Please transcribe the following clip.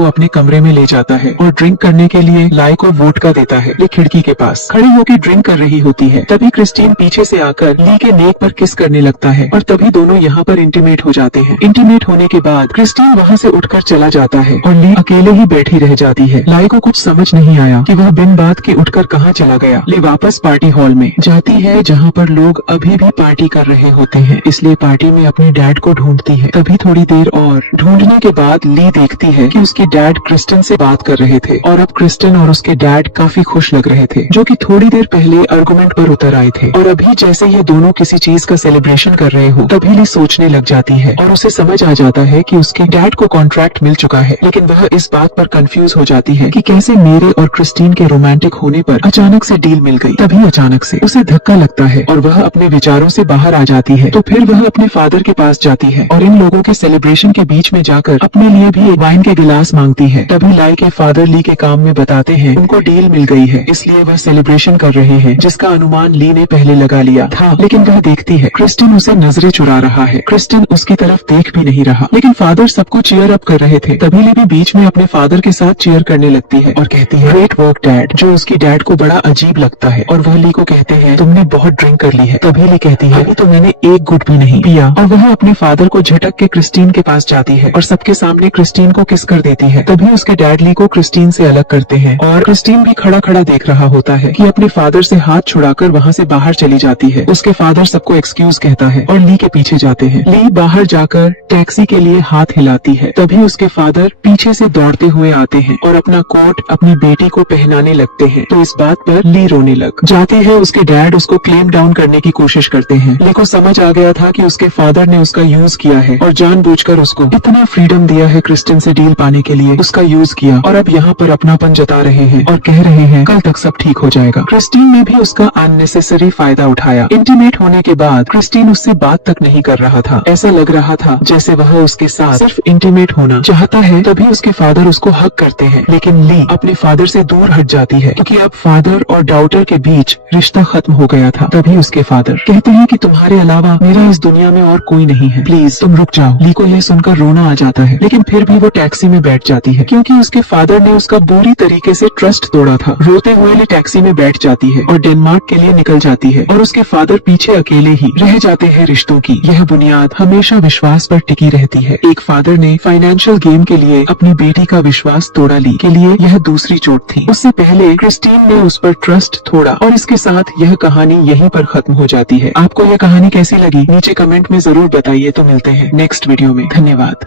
को अपने कमरे में ले जाता है और ड्रिंक करने के लिए लाई को वोडका देता है। ली खिड़की के पास खड़ी होकर ड्रिंक कर रही होती है। तभी क्रिस्टीन पीछे से आकर ली के नेक पर किस करने लगता है और तभी दोनों यहाँ पर इंटीमेट हो जाते हैं। इंटीमेट होने के बाद क्रिस्टीन वहाँ से उठकर चला जाता है और ली अकेले ही बैठी रह जाती है। लाई को कुछ समझ नहीं आया कि वह बिन बात के उठकर कहाँ चला गया। ली वापस पार्टी हॉल में जाती है जहाँ पर लोग अभी भी पार्टी कर रहे होते हैं, इसलिए पार्टी में अपने डैड को ढूंढती है। तभी थोड़ी देर और ढूंढने के बाद ली देखती है कि उसके डैड क्रिस्टन से बात कर रहे थे और अब क्रिस्टन और उसके डैड काफी खुश लग रहे थे, जो कि थोड़ी देर पहले आर्गुमेंट पर उतर आए थे। और अभी जैसे ये दोनों किसी चीज का सेलिब्रेशन कर रहे हो तभी ली सोचने लग जाती है और उसे समझ आ जाता है कि उसके डैड को कॉन्ट्रैक्ट मिल चुका है। लेकिन वह इस बात पर कंफ्यूज हो जाती है कि कैसे मेरे और क्रिस्टीन के रोमांटिक होने पर अचानक से डील मिल गई। तभी अचानक से उसे धक्का लगता है और वह अपने विचारों से बाहर आ जाती है। तो फिर वह अपने फादर के पास जाती है और इन लोगों के सेलिब्रेशन के बीच में जाकर अपने लिए भी एक वाइन के गिलास मांगती है। तभी लाई के फादर ली के काम में बताते हैं उनको डील मिल गई है, इसलिए वह सेलिब्रेशन कर रहे हैं, जिसका अनुमान ली ने पहले लगा लिया था। लेकिन वह देखती है क्रिस्टन उसे नजरें चुरा रहा है। क्रिस्टन उसकी तरफ देख भी नहीं रहा, लेकिन फादर सबको चीयर अप कर रहे थे। तभी ली भी बीच में अपने फादर के साथ चीयर करने लगती है और कहती है ग्रेट वर्क डैड, जो उसकी डैड को बड़ा अजीब लगता है। और वह ली को कहते हैं तुमने बहुत ड्रिंक कर ली है। तभी ली कहती है अभी तो मैंने एक गुट भी नहीं पिया। और वह अपने फादर को झटक के क्रिस्टीन के पास जाती है और सबके सामने क्रिस्टीन को किस कर देती है। तभी उसके डैड ली को क्रिस्टीन से अलग करते हैं और क्रिस्टीन भी खड़ा खड़ा देख रहा होता है कि अपने फादर से हाथ छुड़ाकर वहाँ से बाहर चली जाती है। उसके फादर सबको एक्सक्यूज कहता है और ली के पीछे जाते हैं। ली बाहर जाकर टैक्सी के लिए हाथ हिलाती है। तभी उसके फादर पीछे से दौड़ते हुए आते हैं और अपना कोट अपनी बेटी को पहनाने लगते हैं। तो इस बात पर ली रोने लग जाती है। उसके डैड उसको क्लेम डाउन करने की कोशिश करते हैं। ली को समझ आ गया था कि उसके फादर ने उसका यूज किया है और जानबूझकर उसको इतना फ्रीडम दिया है क्रिस्टन से डील पाने के लिए, उसका यूज किया और अब यहाँ पर अपनापन जता रहे हैं और कह रहे हैं कल तक सब ठीक हो जाएगा। क्रिस्टीन ने भी उसका अननेसेसरी फायदा उठाया। इंटीमेट होने के बाद क्रिस्टीन उससे बात तक नहीं कर रहा था। ऐसा लग रहा था जैसे वह उसके साथ सिर्फ इंटीमेट होना चाहता है। तभी उसके फादर उसको हक करते हैं, लेकिन ली अपने फादर से दूर हट जाती है क्योंकि अब फादर और डाउटर के बीच रिश्ता खत्म हो गया था। तभी उसके फादर कहते हैं कि तुम्हारे अलावा मेरा इस दुनिया में और कोई नहीं है, प्लीज तुम रुक जाओ। ली को यह सुनकर रोना आ जाता है, लेकिन फिर भी वो टैक्सी में बैठ जाती है क्योंकि उसके फादर ने उसका बुरी तरीके से ट्रस्ट तोड़ा था। रोते हुए ली टैक्सी में बैठ जाती है और डेनमार्क के लिए निकल जाती है और उसके फादर पीछे अकेले ही रह जाते हैं। रिश्तों की यह बुनियाद हमेशा विश्वास पर टिकी रहती है। एक फादर ने फाइनेंशियल गेम के लिए अपनी बेटी का विश्वास तोड़ा, ली के लिए यह दूसरी चोट थी। उससे पहले क्रिस्टीन ने उस पर ट्रस्ट तोड़ा और इसके साथ यह कहानी यहीं पर खत्म हो जाती है। आपको यह कहानी कैसी लगी नीचे कमेंट में जरूर बताइए। तो मिलते हैं नेक्स्ट वीडियो में। धन्यवाद।